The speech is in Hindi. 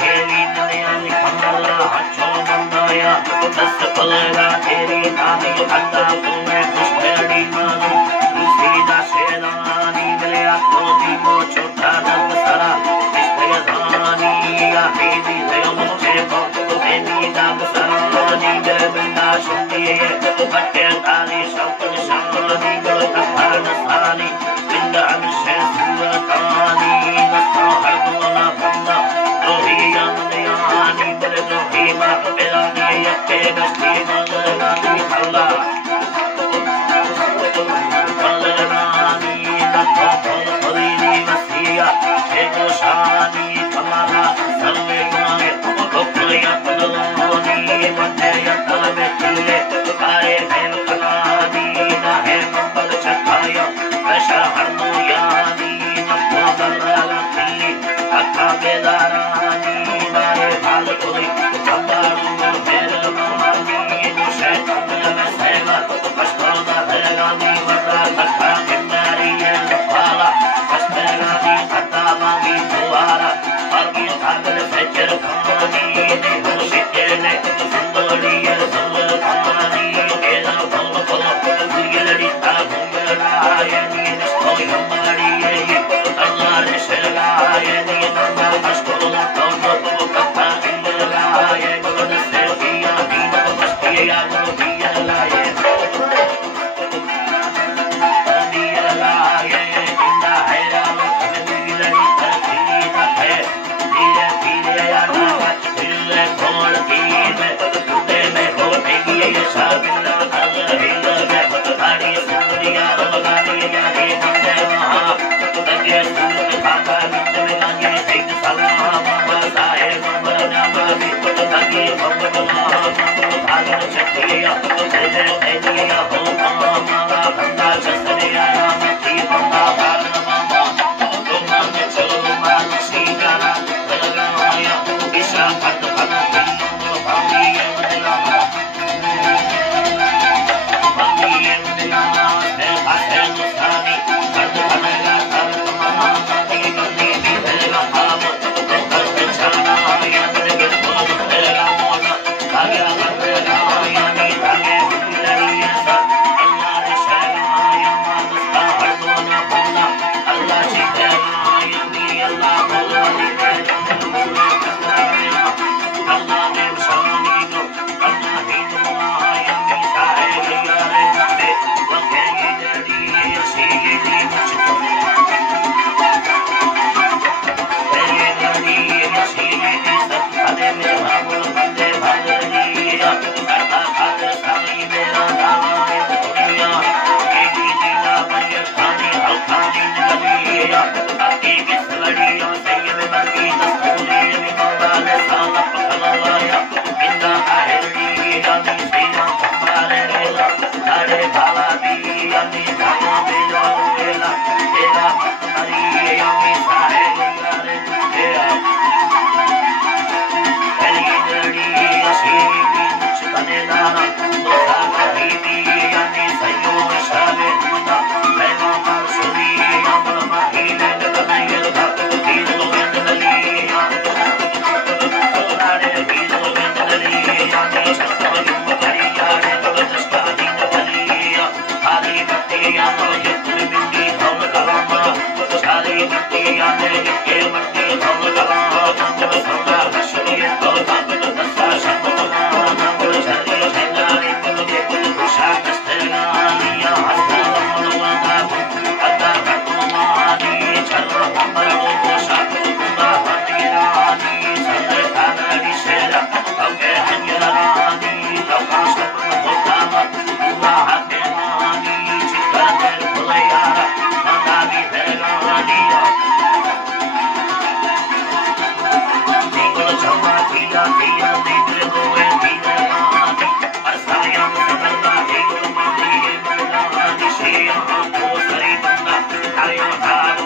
तेरी दुनिया निकम्मल हच्छो बंदाया दस पलेगा तेरी नामी अल्ला तुम्हें पुष्पड़ी मानो सीधा शेरानी मिले तो दीमो छोटा नंद सारा इस्तेदानी या हेदी दयो मुझे बहुत बेनी दाग सरानी जबना शुद्धिये बट्टे तारी शौक निशानी गलो तफान सानी बिंद अनुशे सुरतानी नस्ता हरदोना बंदा रोही यमनियानी बिल रोही महबिलानी यक्के नस्ती मगनानी अल्लाह शादी कमाना सर्वे गुनाहे कोपरिया पदलोनी मध्य यंत्र में चिल्ले आए हैं कलानी ना है मंगल चखाया ऐसा हरनो यानी नब्बो बल्ला चिल्ली अक्का बेदारानी ना है भाल कोई कंगारू मेरे मानी मुझे कंगल में सेवा पछताना है गानी मर्दा धक्का किन्नरी है लपाला पछतानी धक्का मांगी दुआरा आगे आगे से चल खानी ने होश तेरे सुंदरी है सुल्तानी केला बोल बोल गुलड़ी ता गुलड़ा ये नी कोई हमारी ये अल्लाह ने शरा ये नी नंदा मस्कोला तो कथा इंदला ये गुण से किया दीन मस्तिया गुदिया लाए दिया लाए जिंदा है राम गुलड़ी तरकीब है धीरे धीरे आना बच दिल खोल की में तुझे में हो गई ये शाबिल अल हिल में सारी सुंदरिया लगानी जाए बंदे वहां तके सूरत खाका निंद में लगे सिंह सलाम बसाए मना भी तके भगवान भागन चकिया तुझे दिया हो मामा बंदा चसरिया मती बंदा भागन मामा तुम में चलो मान सीगाना लगाया ईशा फट फट भागी दिला है हाथे मुसानी फट फटगा कर मामा दी दी दिला हम तो कर छाना या मेरे बोल तेरा मोना आगे लगा या नी आगे लड़िया सा अल्लाह ने शराया मानता हरदोना बंदा अल्लाह शिकाया या नी अल्लाह बोली अल्लाह ने शानी को अल्लाह ही दुआया नी साहे यारे बंदे वके जड़ी यसीदी मुझको तेरी जड़ी यसीदी सब खाने में भागो बंदे भागनिया करता खाते साई मेरा दावा दुनिया केडी दिला बंदे खानी हल्कानी नलिया आके किस लड़ियों से ये मरगी दस्तूरी निमला ने साला पकड़ाया इंदा आहली यानी सीना तुम्हारे रेला सारे भाला दी यानी भाला बेला बेला तेरा मरी यानी साहे यारे तेरा तेरी जड़ी यसीदी मुझ कने दाना तो सागा दी यानी सयो शाले खुदा मैं मामा सुनी अमर महीने लगाए लगा तीन लोग नलिया नारे तीन लोग नलिया यानी सब युग करी यारे दस्ता दिन नलिया आली बत्तियां मुझे तुम बिंदी हम कलामा सारी बत्तियां मेरे के मर्दी हम कलामा जब सदा बशरिए तो दस्ता शब्द नाम शरीर शंगारी मुझे शाक स्तेगानिया हसन मनवादा अदा कतुमानी चल हमर गोशा कुंदा हतीरानी संदे कागड़ी शेरा अगे हंजरानी लकाश होता मत पूरा हाथे मानी चिकन भुलयारा मना भी भेगानिया निकल चमा पीला पीला दीदे गोए दीदे मानी असाया मुसलना हिगल मानी मुला निशिया को सरी बंदा आयो हार